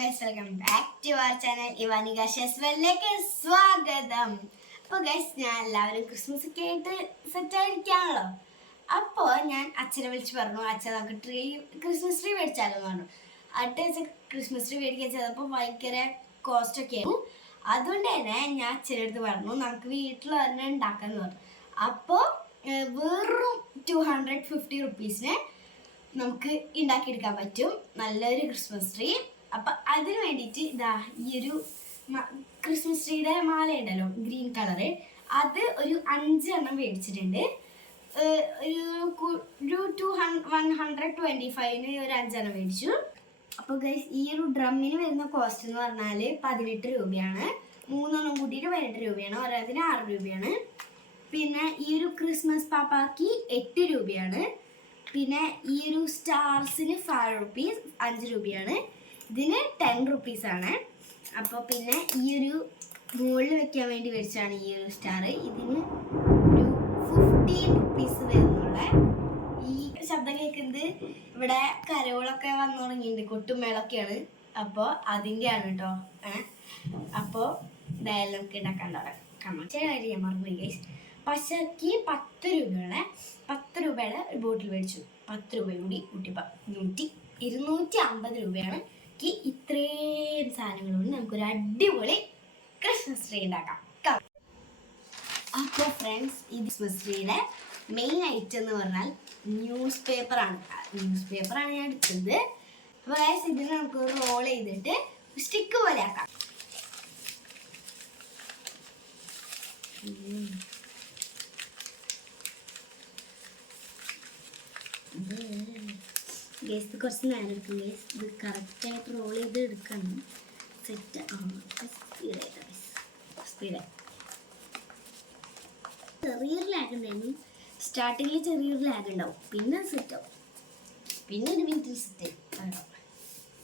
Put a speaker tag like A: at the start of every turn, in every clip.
A: Guys welcome back to our channel ഇവാനിക ഷെസ്വലിലേക്ക് സ്വാഗതം. അപ്പോൾ ഗൈസ് ഞാൻ എല്ലാവരും ക്രിസ്മസ് ഒക്കെ ആയിട്ട് സെറ്റ് ആയിരിക്കാണല്ലോ. അപ്പോൾ ഞാൻ അച്ഛനെ വിളിച്ച് പറഞ്ഞു അച്ഛൻ നമുക്ക് ട്രീ ക്രിസ്മസ് ട്രീ മേടിച്ചാലോ പറഞ്ഞു. അടുത്ത ക്രിസ്മസ് ട്രീ മേടിക്കാൻ ചെയ്തപ്പോൾ ഭയങ്കര കോസ്റ്റ് ഒക്കെ ആയിരുന്നു. അതുകൊണ്ട് തന്നെ ഞാൻ അച്ഛന്റെ അടുത്ത് പറഞ്ഞു നമുക്ക് വീട്ടിൽ തന്നെ ഉണ്ടാക്കാമെന്ന് പറഞ്ഞു. അപ്പോൾ വെറും ടു ഹൺഡ്രഡ് ഫിഫ്റ്റി റുപ്പീസിന് നമുക്ക് ഉണ്ടാക്കിയെടുക്കാൻ പറ്റും. നല്ലൊരു ക്രിസ്മസ് ട്രീ അപ്പം അതിന് വേണ്ടിയിട്ട് ഇതാ ഈ ഒരു ക്രിസ്മസ് ട്രീയുടെ മാല ഉണ്ടല്ലോ ഗ്രീൻ കളറ് അത് ഒരു അഞ്ചെണ്ണം മേടിച്ചിട്ടുണ്ട്. ഒരു ടു വൺ ഹൺഡ്രഡ് ട്വന്റി ഫൈവിന് ഒരു അഞ്ചെണ്ണം മേടിച്ചു. അപ്പോൾ ഗൈസ് ഈ ഒരു ഡ്രമ്മിന് വരുന്ന കോസ്റ്റ് എന്ന് പറഞ്ഞാൽ പതിനെട്ട് രൂപയാണ്. മൂന്നെണ്ണം കൂട്ടിയിട്ട് പതിനെട്ട് രൂപയാണ്. ഒരാതിന് ആറ് രൂപയാണ്. പിന്നെ ഈ ഒരു ക്രിസ്മസ് പാപ്പാക്ക് എട്ട് രൂപയാണ്. പിന്നെ ഈ ഒരു സ്റ്റാർസിന് ഫൈവ് റുപ്പീസ് അഞ്ച് രൂപയാണ്. ഇതിന് ടെൻ റുപ്പീസ് ആണ്. അപ്പോൾ പിന്നെ ഈ ഒരു മുകളിൽ വെക്കാൻ വേണ്ടി മേടിച്ചാണ് ഈ ഒരു സ്റ്റാർ ഇതിന് ഒരു ഫിഫ്റ്റീൻ റുപ്പീസ് വരുന്നുള്ള. ഈ ശബ്ദം കേൾക്കുന്നത് ഇവിടെ കരകളൊക്കെ വന്നു തുടങ്ങിയിട്ടുണ്ട്. കൊട്ടുമേളൊക്കെയാണ് അപ്പോൾ അതിന്റെയാണ് കേട്ടോ അപ്പോൾ എന്തായാലും നമുക്ക് ഉണ്ടാക്കാൻ തുടങ്ങാം. ചേട്ടൻ കാര്യം ഞാൻ മറന്നു ഗൈസ് പശക്ക് പത്ത് രൂപയുടെ പത്ത് രൂപയുടെ ഒരു ബോട്ടിൽ മേടിച്ചു. പത്ത് രൂപ കൂടി കൂട്ടിപ്പ നൂറ്റി ഇരുന്നൂറ്റി അമ്പത് രൂപയാണ് ഈ ഇത്രയും സാധനങ്ങൾ കൊണ്ട് നമുക്കൊരു അടിപൊളി ക്രിസ്മസ് ട്രീ ഉണ്ടാക്കാം. അപ്പോൾ ഫ്രണ്ട്സ് ഈ ക്രിസ്മസ് ട്രീയുടെ മെയിൻ ഐറ്റം എന്ന് പറഞ്ഞാൽ ന്യൂസ് പേപ്പറാണ് ന്യൂസ് പേപ്പറാണ് ഞാൻ എടുത്തത്. അപ്പോൾ ഗൈസ് ഇതിന് നമുക്ക് റോൾ ചെയ്തിട്ട് സ്റ്റിക്ക് പോലെ ആക്കാം. ഗേസ് കുറച്ച് നേരം എടുക്കും ഗേസ് ഇത് കറക്റ്റായിട്ട് റോൾ ചെയ്ത് എടുക്കണം. സെറ്റ് ആ സ്പീഡായിട്ട് സ്പീഡായി ചെറിയൊരു ലാഗ് ഉണ്ടായിരുന്നു. സ്റ്റാർട്ടിങ്ങിൽ ചെറിയൊരു ലാഗ് ഉണ്ടാവും. പിന്നെ സെറ്റ് ആവും. പിന്നെ ഒരു മിനിറ്റ് സെറ്റ് ആവും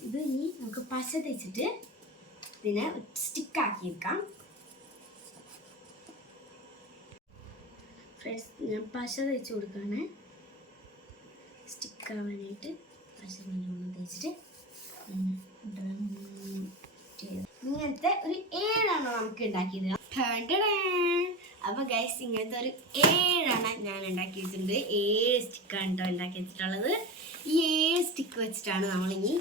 A: ഇത് ഇനി നമുക്ക് പശ തേച്ചിട്ട് ഇതിനെ സ്റ്റിക്ക് ആക്കിയെടുക്കാം ഫ്രണ്ട്സ് ഞാൻ പശ തേച്ച് കൊടുക്കുകയാണ് സ്റ്റിക്ക് തേച്ചിട്ട് ഇങ്ങനത്തെ ഒരു ഏഴാണ് നമുക്ക് ഉണ്ടാക്കിയത്. അപ്പൊ ഗൈസ് ഇങ്ങനത്തെ ഒരു ഏഴാണ് ഞാൻ ഉണ്ടാക്കി വെച്ചിട്ടുണ്ട് ഏഴ് സ്റ്റിക്കാണ് കേട്ടോ ഉണ്ടാക്കി വെച്ചിട്ടുള്ളത്. ഈ ഏഴ് സ്റ്റിക്ക് വെച്ചിട്ടാണ് നമ്മളിനി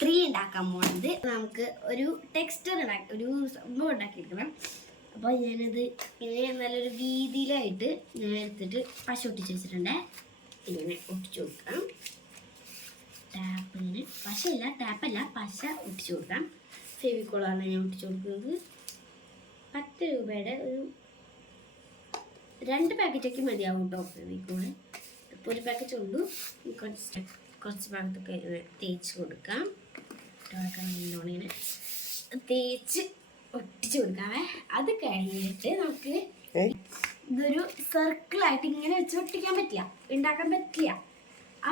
A: ട്രീ ഉണ്ടാക്കാൻ പോകുന്നത് നമുക്ക് ഒരു ടെക്സ്റ്റർ ഉണ്ടാക്കി ഒരു സംഭവം ഉണ്ടാക്കിയെടുക്കണം. അപ്പോൾ ഞാനത് ഇങ്ങനെ നല്ലൊരു വീതിയിലായിട്ട് ഞാൻ എടുത്തിട്ട് പശ ഒട്ടിച്ച് വെച്ചിട്ടുണ്ട്. ഇങ്ങനെ ഒട്ടിച്ചു കൊടുക്കാം. ടാപ്പ് ഇങ്ങനെ പശയല്ല ടാപ്പല്ല പശ ഒട്ടിച്ചു കൊടുക്കാം. ഫെവിക്കോളാണ് ഞാൻ ഒട്ടിച്ചു കൊടുക്കുന്നത്. പത്ത് രൂപയുടെ ഒരു രണ്ട് പാക്കറ്റൊക്കെ മതിയാവും കേട്ടോ ഫെവിക്കോൾ ഇപ്പോൾ ഒരു പാക്കറ്റ് ഉള്ളൂ. കുറച്ച് കുറച്ച് ഭാഗത്തൊക്കെ തേച്ച് കൊടുക്കാം. നല്ലോണം ഇങ്ങനെ. തേച്ച് ഒട്ടിച്ച് കൊടുക്കാവേ. അത് കഴിഞ്ഞിട്ട് നമുക്ക് ഇതൊരു സർക്കിളായിട്ട് ഇങ്ങനെ വെച്ച് ഒട്ടിക്കാൻ പറ്റില്ല. ഉണ്ടാക്കാൻ പറ്റില്ല.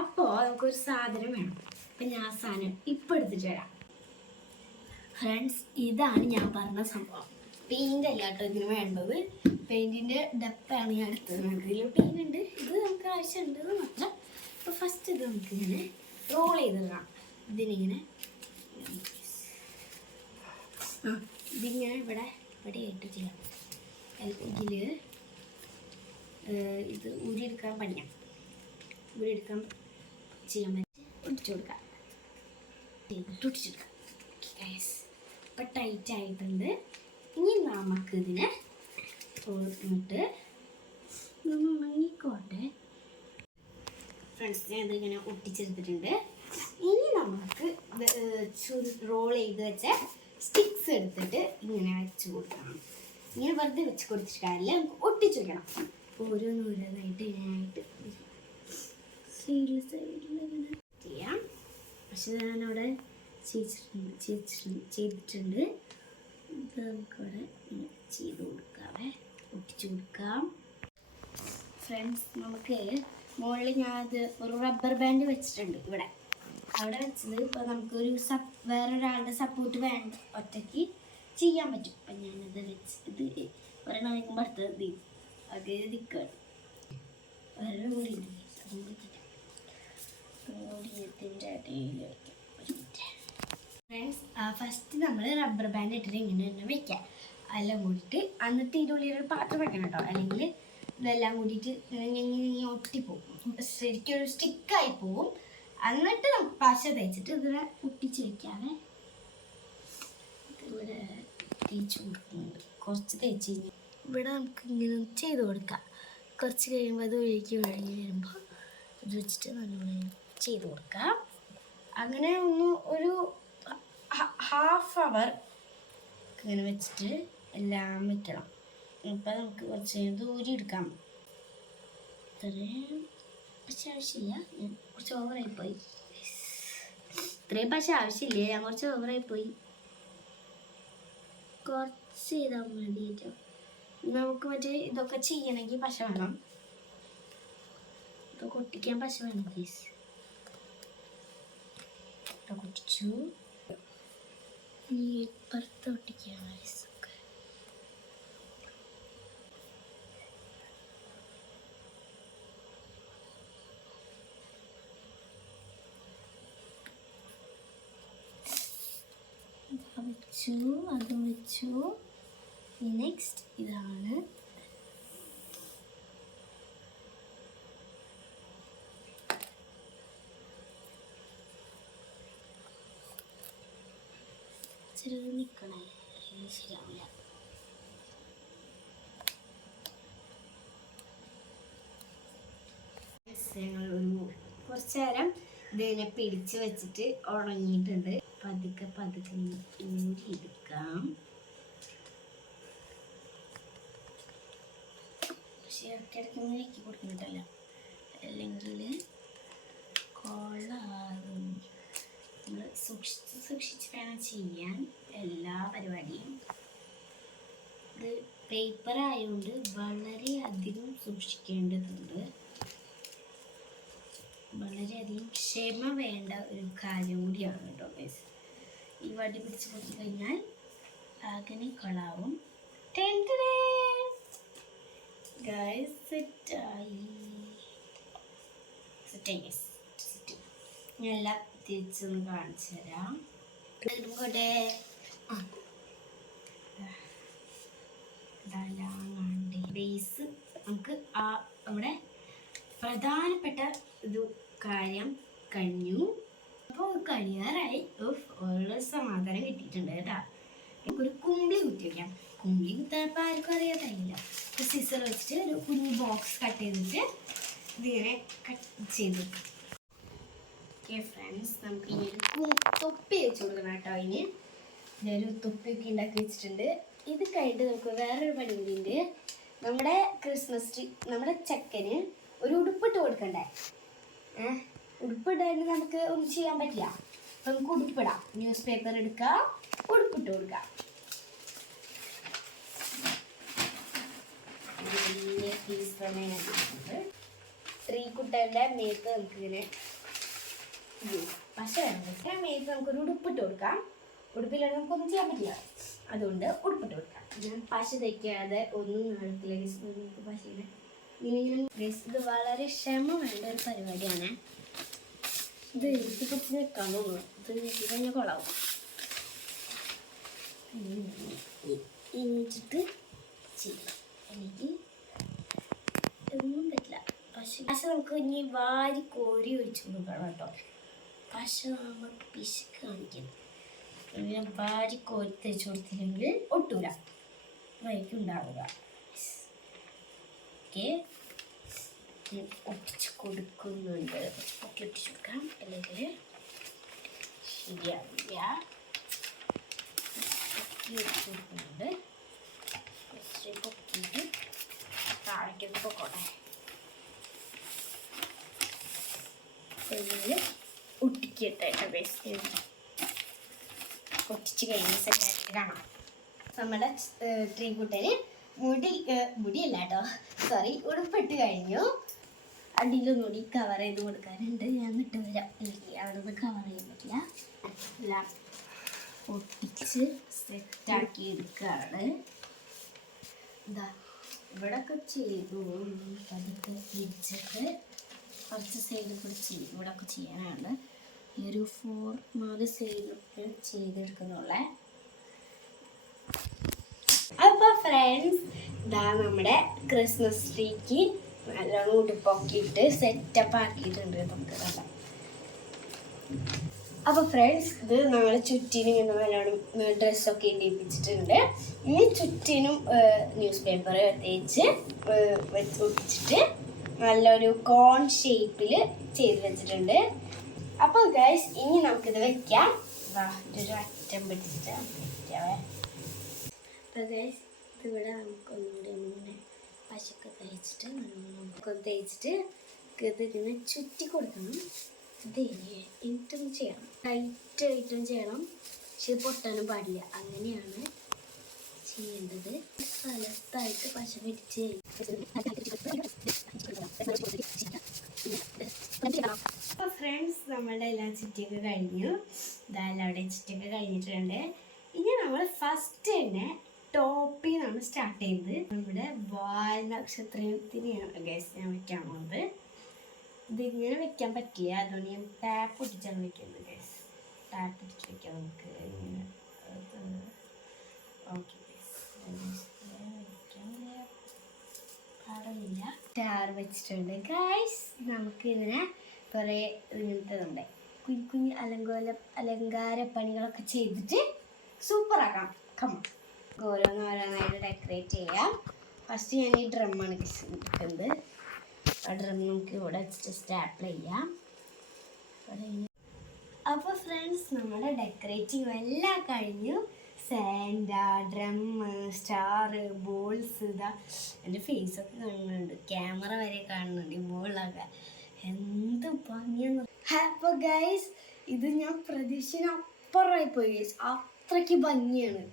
A: അപ്പോൾ നമുക്കൊരു സാധനം വേണം. അപ്പം ഞാൻ സാധനം ഇപ്പം എടുത്തിട്ട് വരാം. ഫ്രണ്ട്സ് ഇതാണ് ഞാൻ പറഞ്ഞ സംഭവം. പെയിന്റ് അല്ല കേട്ടോ ഇതിന് വേണ്ടത്. പെയിന്റിന്റെ ഡെപ്പാണ് ഞാൻ എടുത്തത്. ഇതിൽ പെയിന്റ് ഉണ്ട്. ഇത് നമുക്ക് ആവശ്യമുണ്ട് എന്ന് മാത്രം. അപ്പോൾ ഫസ്റ്റ് ഇത് നമുക്ക് ഇങ്ങനെ റോൾ ചെയ്തിടാം ഇതിനിങ്ങനെ ഇതിങ്ങനെ ഇവിടെ ഇവിടെ ആയിട്ട് ചെയ്യാം. ഇതിൽ ഇത് ഊരിയെടുക്കാൻ പണിയാം എടുക്കാം ചെയ്യാൻ പറ്റി. ഒട്ടിച്ചു കൊടുക്കാം. ഒട്ടിച്ചെടുക്കാം ഇപ്പം ടൈറ്റ് ആയിട്ടുണ്ട്. ഇനി നമുക്ക് ഇതിനെ തോന്നിട്ട് ഇതൊന്ന് ഉണങ്ങിക്കോട്ടെ. ഫ്രണ്ട്സ് ഞാൻ ഇതിങ്ങനെ ഒട്ടിച്ചെടുത്തിട്ടുണ്ട്. ഇനി നമുക്ക് റോൾ ചെയ്ത് വെച്ച സ്റ്റിക്സ് എടുത്തിട്ട് ഇങ്ങനെ വെച്ച് കൊടുക്കണം. ഇങ്ങനെ വെറുതെ വെച്ച് കൊടുത്തിട്ട് കാര്യമില്ല. നമുക്ക് ഒട്ടിച്ചു വെക്കണം. ഓരോന്നോരോന്നായിട്ട് ഇങ്ങനെയായിട്ട് സൈഡിൽ സൈഡിൽ ചെയ്യാം പക്ഷെ ഞാനവിടെ ചെയ്തിട്ടുണ്ട് ചെയ്തിട്ടുണ്ട് ചെയ്തിട്ടുണ്ട്. ഇത് നമുക്കവിടെ ചെയ്ത് കൊടുക്കാവേ. ഒട്ടിച്ചു കൊടുക്കാം. ഫ്രണ്ട്സ് നമുക്ക് മുകളിൽ ഞാനത് ഒരു റബ്ബർ ബാൻഡ് വെച്ചിട്ടുണ്ട് ഇവിടെ. അവിടെ വെച്ചത് ഇപ്പോൾ നമുക്കൊരു സപ് വേറൊരാളുടെ സപ്പോർട്ട് വേണ്ട ഒറ്റയ്ക്ക് ചെയ്യാൻ പറ്റും. അപ്പം ഞാനത് വെച്ച് ഇത് ഒരെണ്ണം വയ്ക്കുമ്പോൾ അടുത്തത് അത് നിൽക്കുകയാണ്. വേറെ കൂടി ഇടയിൽ വയ്ക്കാം ഫ്രണ്ട്സ് ഫസ്റ്റ് നമ്മൾ റബ്ബർ ബാൻഡ് ഇട്ടിട്ട് ഇങ്ങനെ തന്നെ വെക്കാം. എല്ലാം കൂടിയിട്ട് അന്നത്തെ ഒരു പാത്രം വെക്കണം കേട്ടോ. അല്ലെങ്കിൽ ഇതെല്ലാം കൂടിയിട്ട് ഇങ്ങനെ ഒട്ടിപ്പോകും ശരിക്കും ഒരു സ്റ്റിക്കായി പോവും എന്നിട്ട് നമുക്ക് പശ തേച്ചിട്ട് ഇതിനെ ഒട്ടിച്ച് വെക്കാതെ ഇവിടെ തേച്ച് കൊടുക്കുന്നുണ്ട്. കുറച്ച് തേച്ച് കഴിഞ്ഞാൽ ഇവിടെ നമുക്ക് ഇങ്ങനെ ചെയ്ത് കൊടുക്കാം. കുറച്ച് കഴിയുമ്പോൾ അത് ഒഴുകി ഒഴുകി വരുമ്പോൾ ഇത് വെച്ചിട്ട് നല്ലോണം ചെയ്ത് കൊടുക്കാം അങ്ങനെ ഒന്ന് ഒരു ഹാഫ് അവർ ഇങ്ങനെ വെച്ചിട്ട് എല്ലാം വെക്കണം. ഇപ്പം നമുക്ക് കുറച്ച് ദൂരി എടുക്കാം. ഇത്രയും പക്ഷെ ആവശ്യമില്ല. ഞാൻ കുറച്ച് ഓവറായിപ്പോയി ഇത്രയും പക്ഷെ ആവശ്യമില്ല. ഞാൻ കുറച്ച് ഓവറായിപ്പോയി കുറച്ച് ചെയ്താൽ മതി നമുക്ക് മറ്റേ ഇതൊക്കെ ചെയ്യണമെങ്കിൽ പശ വേണം. ഇതൊക്കെ കൊട്ടിക്കാൻ പശ വേണം പ്ലീസ് ഇതൊക്കെ കുടിച്ചു ഈ ഒക്കെ ഇതാ വെച്ചു അതും വെച്ചു. നെക്സ്റ്റ് ഇതാണ് അല്ലെങ്കിൽ ശരിയാവില്ല. ഞങ്ങൾ ഒരു കുറച്ച് നേരം ഇതിനെ പിടിച്ച് വെച്ചിട്ട് ഉണങ്ങിയിട്ടുണ്ട്. പതുക്കെ പതുക്കെ ഇങ്ങനെ ഊരിയെടുക്കാം പക്ഷെ ഇടയ്ക്കിടയ്ക്ക് ഇങ്ങനെ ഇരിക്കി കൊടുക്കുന്നുണ്ടല്ലോ അല്ലെങ്കിൽ കൊള്ളാകും നമ്മൾ സൂക്ഷിച്ച് സൂക്ഷിച്ച് വേണം ചെയ്യാൻ. എല്ലാ പരിപാടിയും. ഇത് പേപ്പർ ആയതുകൊണ്ട് വളരെയധികം സൂക്ഷിക്കേണ്ടതുണ്ട്. വളരെയധികം ക്ഷമ വേണ്ട ഒരു കാര്യം കൂടിയാണ് കേട്ടോ ഗൈസ് ഈ വടി പിടിച്ച് കൊടുത്തു കഴിഞ്ഞാൽ ആകനെ കൊളാവും. ഞാൻ എല്ലാം തിരിച്ചൊന്ന് കാണിച്ചു തരാം. ഇടുമ്പോട്ടെ ബേസ് നമുക്ക് ആ നമ്മുടെ പ്രധാനപ്പെട്ട ഒരു കാര്യം കഴിഞ്ഞു. അപ്പോൾ കഴിയാറായി. സമാധാനം കിട്ടിയിട്ടുണ്ട് കേട്ടാ. ഒരു കുമ്പിളി കുത്തി വയ്ക്കാം കുമ്പിളി കുത്താപ്പോൾ ആർക്കും അറിയാത്തല്ല സിസർ വെച്ചിട്ട് ഒരു കുഞ്ഞു ബോക്സ് കട്ട് ചെയ്തിട്ട് ഇതിങ്ങനെ കട്ട് ചെയ്ത്. ഓക്കെ ഫ്രണ്ട്സ് നമുക്ക് ഇനി തൊപ്പി വെച്ച് കൊടുക്കണം കേട്ടോ അതിന് ഞാനൊരു തുപ്പിയൊക്കെ ഉണ്ടാക്കി വെച്ചിട്ടുണ്ട്. ഇത് കഴിഞ്ഞിട്ട് നമുക്ക് വേറൊരു പണി കൂടിയുണ്ട് നമ്മുടെ ക്രിസ്മസ് ട്രീ നമ്മുടെ ചെക്കന് ഒരു ഉടുപ്പിട്ട് കൊടുക്കണ്ടേ? ഏഹ് ഉടുപ്പിടാണ്ട് നമുക്ക് ഒന്നും ചെയ്യാൻ പറ്റില്ല. അപ്പൊ നമുക്ക് ഉടുപ്പിടാം. ന്യൂസ് പേപ്പർ എടുക്കാം ഉടുപ്പിട്ട് കൊടുക്കാം. സ്ത്രീ കുട്ടികളുടെ മേത്ത് നമുക്ക് ഇങ്ങനെ പക്ഷേ ഞാൻ മേത്ത് നമുക്കൊരു ഉടുപ്പിട്ട് കൊടുക്കാം. ഉടുപ്പില്ലാതെ നമുക്കൊന്നും ചെയ്യാൻ പറ്റില്ല. അതുകൊണ്ട് ഉടുപ്പിട്ട് കൊടുക്കാം. ഞാൻ പശ തയ്ക്കാതെ ഒന്നും നടക്കില്ല. നമുക്ക് ഇങ്ങനെ ഇത് വളരെ ക്ഷമ വേണ്ട ഒരു പരിപാടിയാണ്. ഇത് എനിക്ക് കുറച്ച് നിൽക്കാൻ തോന്നുന്നു. ഇത് ഞെക്കി കഴിഞ്ഞാൽ കൊള്ളാവും. ഇഞ്ചിട്ട് ചെയ്യാം. എനിക്ക് ഒന്നും പറ്റില്ല. പശ പശ നമുക്ക് ഇനി വാരി കോരി ഒഴിച്ചു കൊടുക്കണം കേട്ടോ. പശ നമുക്ക് പിശു കാണിക്കുന്നു. ഇങ്ങനെ വാരി കോരി ഒട്ടൂല. വൈക്ക് ഉണ്ടാവുക ഓക്കെ ഒട്ടിച്ച് കൊടുക്കുന്നുണ്ട്. ഒക്കെ ഒട്ടിച്ച് കൊടുക്കാം. അല്ലെങ്കിൽ ശരിയാവില്ല. പൊക്കി ഒട്ടിച്ച് കൊടുക്കുന്നുണ്ട്. ഒട്ടിക്കട്ടെ. വേസ്റ്റ് ഒട്ടിച്ച് കഴിഞ്ഞ് സെറ്റാക്കി കാണാം നമ്മുടെ ട്രീക്കുട്ടന് മുടി മുടിയല്ല കേട്ടോ സോറി ഉടുപ്പിട്ട് കഴിഞ്ഞു. മുടി കവർ ചെയ്ത് കൊടുക്കാനുണ്ട്. ഞാൻ ഇട്ട് വരാം. എനിക്ക് അവിടെ നിന്ന് കവർ ചെയ്യാൻ പറ്റില്ല. എല്ലാം പൊട്ടിച്ച് സെറ്റാക്കി എടുക്കുകയാണ്. ഇതാ ഇവിടൊക്കെ ചെയ്തു. പതുക്കെ തിരിച്ചിട്ട് കുറച്ച് സൈഡിൽ കൂടി ചെയ്യും ഇവിടൊക്കെ ചെയ്യാനാണ്. ഒരു ഫോർ നാല് സൈഡിൽ ചെയ്തെടുക്കുന്നുള്ളേ. അപ്പോൾ ഫ്രണ്ട്സ് ഇതാ നമ്മുടെ ക്രിസ്മസ് ട്രീക്ക് നല്ലോണം ഉടുപ്പൊക്കിയിട്ട് സെറ്റപ്പ് ആക്കിയിട്ടുണ്ട് നമുക്ക് നല്ല അപ്പോൾ ഫ്രണ്ട്സ് ഇത് നമ്മൾ ചുറ്റിനും ഇങ്ങനെ നല്ലോണം ഡ്രസ്സൊക്കെ ഇടിപ്പിച്ചിട്ടുണ്ട് ഇനി ചുറ്റിനും ന്യൂസ് പേപ്പർ തേച്ച് വെച്ച് ഒപ്പിച്ചിട്ട് നല്ലൊരു കോൺ ഷേപ്പിൽ ചെയ്ത് വെച്ചിട്ടുണ്ട്. അപ്പോൾ ഗൈസ് ഇനി നമുക്കിത് വെക്കാം. ഇതൊരു അറ്റം പിടിച്ചിട്ട് വെക്കാവേ. അപ്പോൾ ഗൈസ് ഇതിവിടെ നമുക്കൊന്നുകൂടി ഇങ്ങനെ പശയൊക്കെ തേച്ചിട്ട് നമുക്കൊന്ന് തേച്ചിട്ട് ഇത് ഇതിനെ ചുറ്റി കൊടുക്കണം. ഇത് എനിട്ടും ചെയ്യണം. ടൈറ്റ് ആയിട്ടും ചെയ്യണം. പക്ഷെ പൊട്ടാനും പാടില്ല. അങ്ങനെയാണ് ചെയ്യേണ്ടത്. സ്ഥലത്തായിട്ട് പശ പിടിച്ച് ഫ്രണ്ട്സ് നമ്മളുടെ എല്ലാ ചുറ്റിയൊക്കെ കഴിഞ്ഞു. ഇതായാലും അവിടെ ചുറ്റിയൊക്കെ കഴിഞ്ഞിട്ടുണ്ട്. ഇനി നമ്മൾ ഫസ്റ്റ് തന്നെ ടോപ്പിൽ നിന്നാണ് സ്റ്റാർട്ട് ചെയ്യുന്നത് നമ്മുടെ വാൽ നക്ഷത്രത്തിനെയാണ്. ഗൈസ് ഞാൻ വെക്കാൻ പോകുന്നത്. ഇതിങ്ങനെ വെക്കാൻ പറ്റില്ല. അതുകൊണ്ട് ഞാൻ ടാപ്പ് ഒട്ടിച്ചാണ് വെക്കുന്നത് ഗൈസ് ടാപ്പ് ഒട്ടിച്ച് വെക്കാം നമുക്ക്. ഓക്കെ പാടില്ല സ്റ്റാർ വെച്ചിട്ടുണ്ട് ഗൈസ് നമുക്ക് ഇതിനെ കുറേ ഇങ്ങനത്തെ കുഞ്ഞു കുഞ്ഞു അലങ്കോല അലങ്കാര പണികളൊക്കെ ചെയ്തിട്ട് സൂപ്പർ ആക്കാം കമ്മ ഓരോന്ന് ഓരോന്നായിട്ട് ഡെക്കറേറ്റ് ചെയ്യാം. ഫസ്റ്റ് ഞാൻ ഈ ഡ്രമ്മാണ് എടുക്കുന്നത് ആ ഡ്രം നമുക്ക് ഇവിടെ വെച്ചിട്ട് സ്റ്റാപ്പിൾ ചെയ്യാം. അപ്പോൾ ഫ്രണ്ട്സ് നമ്മുടെ ഡെക്കറേറ്റിംഗ് എല്ലാം കഴിഞ്ഞു. സാൻഡ ഡ്രം സ്റ്റാർ ബോൾസ് ഇതാ. എന്റെ ഫേസൊക്കെ കാണുന്നുണ്ട്. ക്യാമറ വരെ കാണുന്നുണ്ട്. ഈ ബോളൊക്കെ എന്ത് ഭംഗിയെന്ന്. അപ്പോൾ ഗൈസ് ഇത് ഞാൻ പ്രതീക്ഷനപ്പുറമായി പോയി ഗൈസ് അത്രയ്ക്ക് ഭംഗിയാണ്.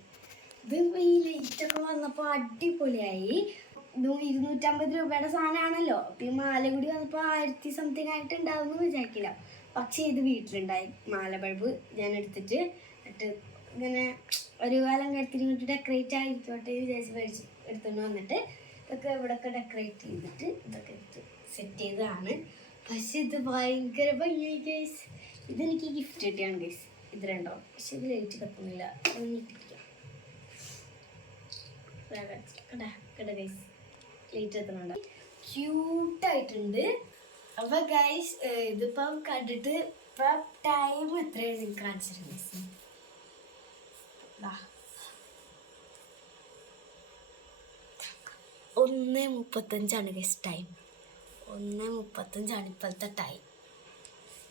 A: ഇത് ഈ ലൈറ്റൊക്കെ വന്നപ്പോൾ അടിപൊളിയായി. ഇരുന്നൂറ്റമ്പത് രൂപയുടെ സാധനമാണല്ലോ. അപ്പം ഈ മാല കൂടി വന്നപ്പോൾ ആയിരത്തി സംതിങ് ആയിട്ട് ഉണ്ടാവും എന്ന് വിചാരിക്കില്ല. പക്ഷേ ഇത് വീട്ടിലുണ്ടായി. മാല ബൾബ് ഞാൻ എടുത്തിട്ട് എന്നിട്ട് ഇങ്ങനെ ഒരു കാലം അലങ്കാരത്തിന് വേണ്ടി ഡെക്കറേറ്റ് ആയിക്കോട്ടെ എന്ന് വിചാരിച്ച് മേടിച്ച് എടുത്തുകൊണ്ട് വന്നിട്ട് ഇതൊക്കെ ഇവിടെയൊക്കെ ഡെക്കറേറ്റ് ചെയ്തിട്ട് ഇതൊക്കെ സെറ്റ് ചെയ്തതാണ്. പക്ഷെ ഇത് ഭയങ്കര ഭംഗിയായി ഗൈസ് ഇതെനിക്ക് ഗിഫ്റ്റ് കിട്ടിയാണ് ഗൈസ് ഇത് രണ്ടോ? പക്ഷെ ഇത് ലൈറ്റ് കത്തുന്നില്ല ലൈറ്റ് എത്തുന്നുണ്ട് ക്യൂട്ടായിട്ടുണ്ട് അപ്പൊ ഗൈസ് ഇതിപ്പം കണ്ടിട്ട് ഇപ്പൊ ടൈം എത്രയാണ് നിങ്ങൾക്ക് കാണിച്ചിട്ടുണ്ട് ഒന്ന് മുപ്പത്തഞ്ചാണ് ഗൈസ് ടൈം ഒന്ന് മുപ്പത്തഞ്ചാണ് ഇപ്പോഴത്തെ ടൈം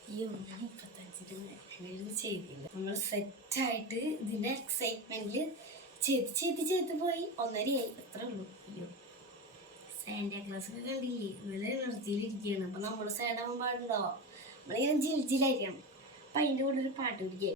A: ഈ ഒന്ന് മുപ്പത്തഞ്ചിന് അങ്ങനെ ചെയ്തില്ല. നമ്മൾ സെറ്റായിട്ട് ഇതിന്റെ എക്സൈറ്റ്മെന്റിൽ ചെയ്ത് ചെയ്ത് ചെയ്ത് പോയി. ഒന്നരയായി. അത്ര ഉള്ളൂ. അയ്യോ. സാൻഡാ ക്ലാസ് ഒക്കെ കണ്ടില്ലേ? ഇരിക്കുകയാണ് അപ്പം നമ്മൾ സാഡാവാൻ പാടുണ്ടോ? നമ്മളിങ്ങനെ ജിൽജിലായിരിക്കണം അപ്പം അതിന്റെ കൂടെ ഒരു പാട്ട് പിടിക്കുക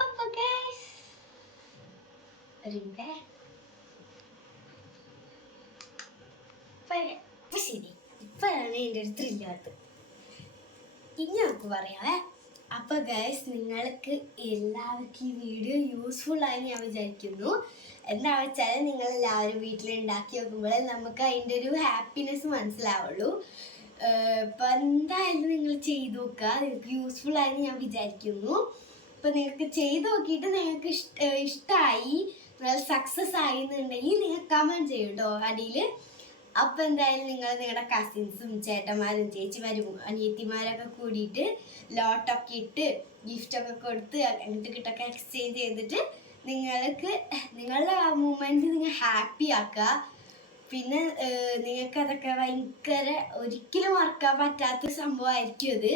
A: അപ്പോൾ ഗൈസ് റിംബേ ഇപ്പൊ എന്റെ അടുത്ത് ഇല്ലാത്ത ഇനി നമുക്ക് പറയാവേ അപ്പൊ ഗൈസ് നിങ്ങൾക്ക് എല്ലാവർക്കും ഈ വീഡിയോ യൂസ്ഫുൾ ആയി ഞാൻ വിചാരിക്കുന്നു. എന്താ വെച്ചാൽ നിങ്ങൾ എല്ലാവരും വീട്ടിൽ ഉണ്ടാക്കി നോക്കുമ്പോൾ നമുക്ക് അതിന്റെ ഒരു ഹാപ്പിനെസ് മനസ്സിലാവുള്ളൂ. ഇപ്പൊ എന്തായാലും നിങ്ങൾ ചെയ്തു നോക്കുക. നിങ്ങൾക്ക് യൂസ്ഫുൾ ആയി ഞാൻ വിചാരിക്കുന്നു. ഇപ്പൊ നിങ്ങൾക്ക് ചെയ്തു നോക്കിയിട്ട് നിങ്ങൾക്ക് ഇഷ്ട ഇഷ്ടമായി സക്സസ് ആയി എന്നുണ്ടെങ്കിൽ നിങ്ങൾ കമന്റ് ചെയ്യൂട്ടോ അടിയിൽ അപ്പം എന്തായാലും നിങ്ങൾ നിങ്ങളുടെ കസിൻസും ചേട്ടന്മാരും ചേച്ചിമാരും അനിയത്തിമാരൊക്കെ കൂടിയിട്ട് ലോട്ടൊക്കെ ഇട്ട് ഗിഫ്റ്റൊക്കെ കൊടുത്ത് അങ്ങോട്ട് കിട്ടൊക്കെ എക്സ്ചേഞ്ച് ചെയ്തിട്ട് നിങ്ങൾക്ക് നിങ്ങളുടെ ആ മൂമെന്റ് നിങ്ങൾ ഹാപ്പി ആക്കുക. പിന്നെ നിങ്ങൾക്ക് അതൊക്കെ ഭയങ്കര ഒരിക്കലും മറക്കാൻ പറ്റാത്ത സംഭവമായിരിക്കും അത്.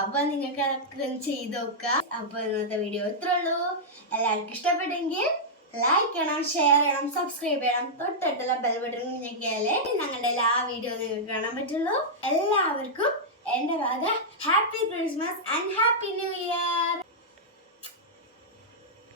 A: അപ്പൊ നിങ്ങൾക്ക് അതൊക്കെ ചെയ്ത് നോക്കുക. അപ്പൊ ഇന്നത്തെ വീഡിയോ ഇത്രേ ഉള്ളൂ. എല്ലാവർക്കും ഇഷ്ടപ്പെട്ടെങ്കിൽ ലൈക്ക് ചെയ്യണം ഷെയർ ചെയ്യണം സബ്സ്ക്രൈബ് ചെയ്യണം. തൊട്ടടുത്തുള്ള ബെൽ ബട്ടൺ ഞെക്കിയാലേ ഞങ്ങളുടെ എല്ലാ വീഡിയോ നിങ്ങൾക്ക് കാണാൻ പറ്റുള്ളൂ. എല്ലാവർക്കും എന്റെ ഭാഗം happy Christmas and happy new year